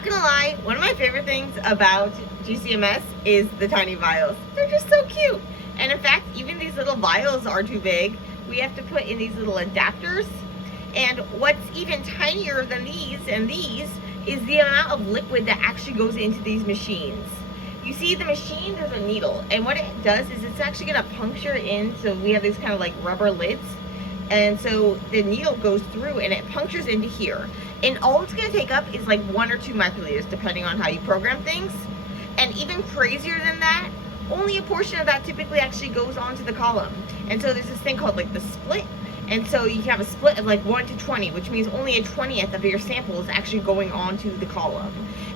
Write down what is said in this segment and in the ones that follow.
not gonna lie, one of my favorite things about GCMS is the tiny vials. They're just so cute. And in fact, even these little vials are too big. We have to put in these little adapters. And what's even tinier than these and these is the amount of liquid that actually goes into these machines. You see the machine, there's a needle, and what it does is it's actually gonna puncture in, so we have these kind of like rubber lids, and so the needle goes through and it punctures into here. And all it's gonna take up is like 1 or 2 microliters, depending on how you program things. And even crazier than that, only a portion of that typically actually goes onto the column. And so there's this thing called like the split. And so you have a split of like 1 to 20, which means only a 20th of your sample is actually going onto the column.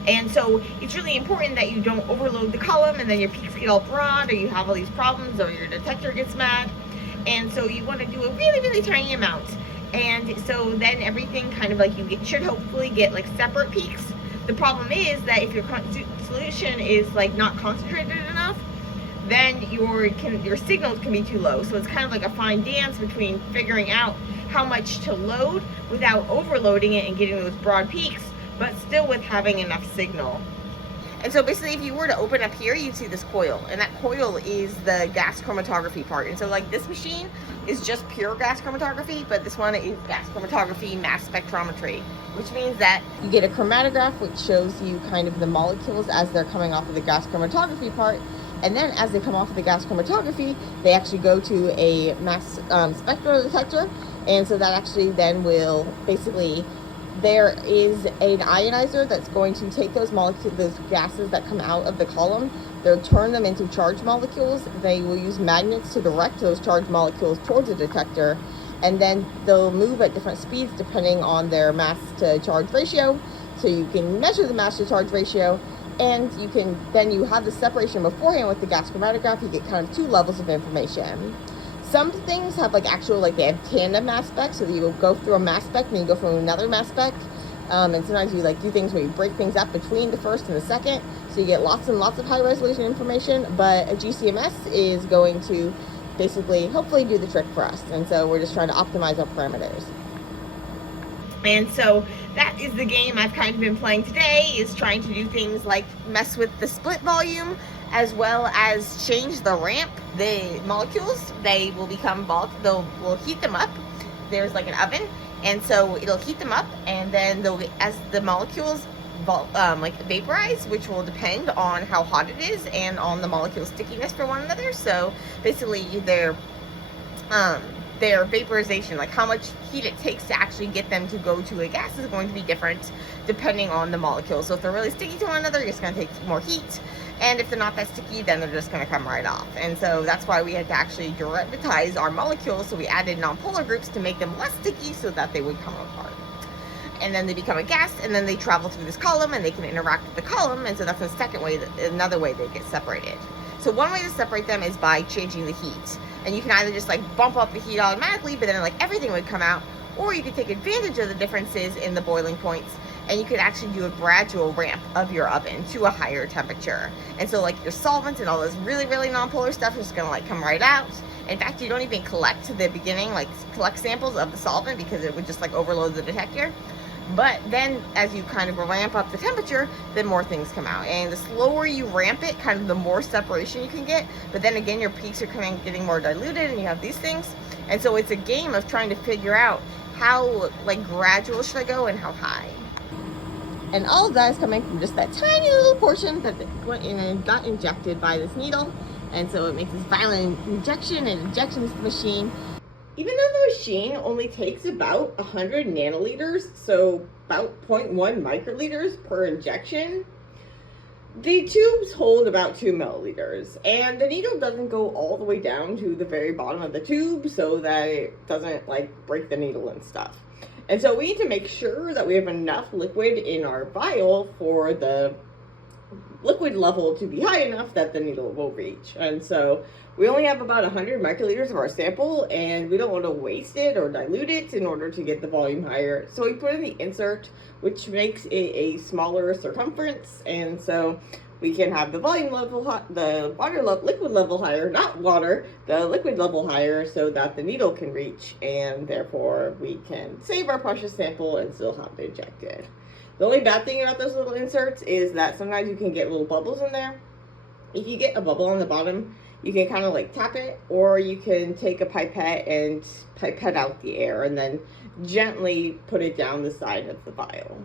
And so it's really important that you don't overload the column and then your peaks get all broad, or you have all these problems, or your detector gets mad. And so you want to do a really, really tiny amount. And so then everything kind of like should hopefully get like separate peaks. The problem is that if your solution is like not concentrated enough, then your signals can be too low. So it's kind of like a fine dance between figuring out how much to load without overloading it and getting those broad peaks, but still with having enough signal. And so basically, if you were to open up here, you'd see this coil, and that coil is the gas chromatography part. And so like this machine is just pure gas chromatography, but this one is gas chromatography mass spectrometry, which means that you get a chromatograph, which shows you kind of the molecules as they're coming off of the gas chromatography part. And then as they come off of the gas chromatography, they actually go to a mass spectral detector. And so that actually then will basically, there is an ionizer that's going to take those molecules, those gases that come out of the column, they'll turn them into charged molecules. They will use magnets to direct those charged molecules towards a detector, and then they'll move at different speeds depending on their mass to charge ratio. So you can measure the mass to charge ratio, and you have the separation beforehand with the gas chromatograph. You get kind of 2 levels of information. Some things have like they have tandem mass spec, so that you will go through a mass spec and then you go through another mass spec. And sometimes you do things where you break things up between the first and the second, so you get lots and lots of high resolution information. But a GCMS is going to basically hopefully do the trick for us, and so we're just trying to optimize our parameters. And so that is the game I've kind of been playing today, is trying to do things like mess with the split volume, as well as change the ramp. The molecules, they will become bulk, we'll heat them up. There's like an oven, and so it'll heat them up, and then as the molecules vaporize, which will depend on how hot it is and on the molecule stickiness for one another. So basically their vaporization, like how much heat it takes to actually get them to go to a gas, is going to be different depending on the molecule. So if they're really sticky to one another, it's going to take more heat, and if they're not that sticky, then they're just going to come right off. And so that's why we had to actually derivatize our molecules. So we added nonpolar groups to make them less sticky so that they would come apart. And then they become a gas, and then they travel through this column, and they can interact with the column. And so that's the second way, another way they get separated. So one way to separate them is by changing the heat. And you can either just bump up the heat automatically, but then everything would come out, or you could take advantage of the differences in the boiling points, and you could actually do a gradual ramp of your oven to a higher temperature. And so your solvents and all this really, really nonpolar stuff is just gonna come right out. In fact, you don't even collect the beginning, collect samples of the solvent, because it would just overload the detector. But then as you kind of ramp up the temperature, then more things come out. And the slower you ramp it, kind of the more separation you can get. But then again, your peaks are getting more diluted, and you have these things. And so it's a game of trying to figure out how gradual should I go and how high. And all of that is coming from just that tiny little portion that went in and got injected by this needle. And so it makes this violent injection and injection into the machine. Even though the machine only takes about 100 nanoliters, so about 0.1 microliters per injection, the tubes hold about 2 milliliters, and the needle doesn't go all the way down to the very bottom of the tube so that it doesn't break the needle and stuff. And so we need to make sure that we have enough liquid in our vial for the liquid level to be high enough that the needle will reach. And so we only have about 100 microliters of our sample, and we don't want to waste it or dilute it in order to get the volume higher. So we put in the insert, which makes it a smaller circumference, and so we can have the volume level, liquid level higher, not water, the liquid level higher, so that the needle can reach, and therefore we can save our precious sample and still have it injected. The only bad thing about those little inserts is that sometimes you can get little bubbles in there. If you get a bubble on the bottom, you can kind of like tap it, or you can take a pipette and pipette out the air and then gently put it down the side of the vial.